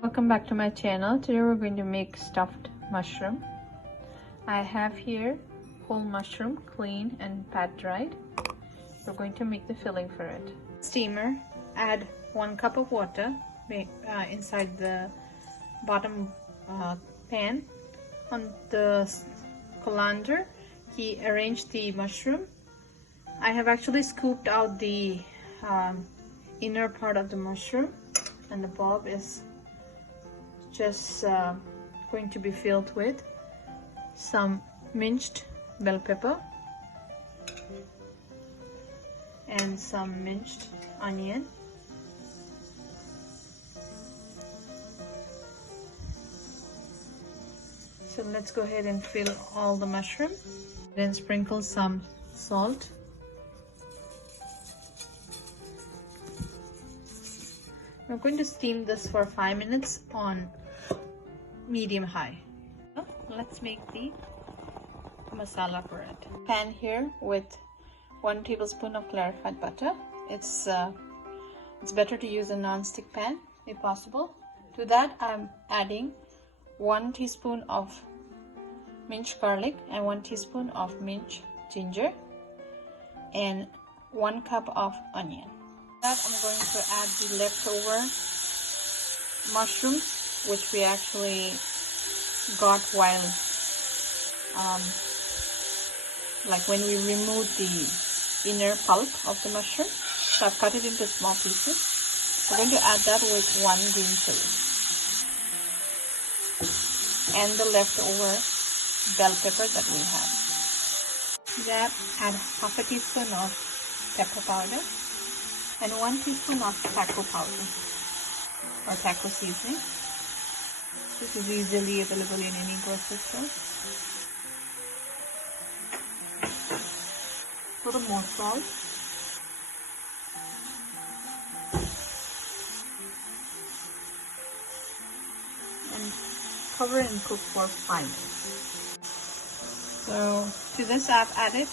Welcome back to my channel. Today we're going to make stuffed mushroom. I have here whole mushroom, clean and pat dried. We're going to make the filling for it. Steamer, add 1 cup of water inside the bottom pan. On the colander, he arranged the mushroom. I have actually scooped out the inner part of the mushroom, and the bulb is just going to be filled with some minced bell pepper and some minced onion. So let's go ahead and fill all the mushroom. Then sprinkle some salt. We're going to steam this for 5 minutes on medium high. Let's make the masala for it. Pan here with 1 tablespoon of clarified butter. It's better to use a non-stick pan if possible. To that I'm adding 1 teaspoon of minced garlic and 1 teaspoon of minced ginger and 1 cup of onion. That I'm going to add the leftover mushrooms, which we actually got while like when we removed the inner pulp of the mushroom. So I've cut it into small pieces. We're going to add that with 1 green chili and the leftover bell pepper that we have. To that, add half a teaspoon of pepper powder and 1 teaspoon of taco powder or taco seasoning. This is easily available in any grocery store. A little more salt. And cover and cook for 5 minutes. So to this I've added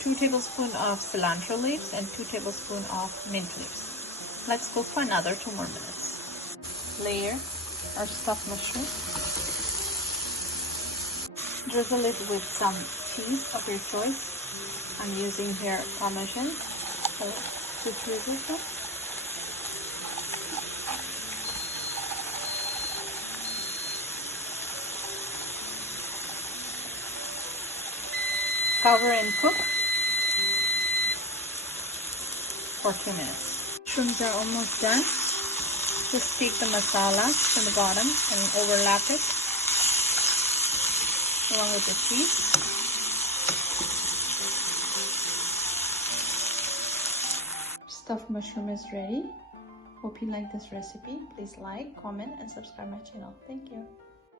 2 tablespoons of cilantro leaves and 2 tablespoons of mint leaves. Let's cook for another 2 more minutes. Layer our stuffed mushroom. Drizzle it with some cheese of your choice. I'm using here parmesan to drizzle it. Cover and cook for 2 minutes. Mushrooms are almost done. Just take the masala from the bottom and overlap it along with the cheese. Stuffed mushroom is ready. Hope you like this recipe. Please like, comment and subscribe my channel. Thank you.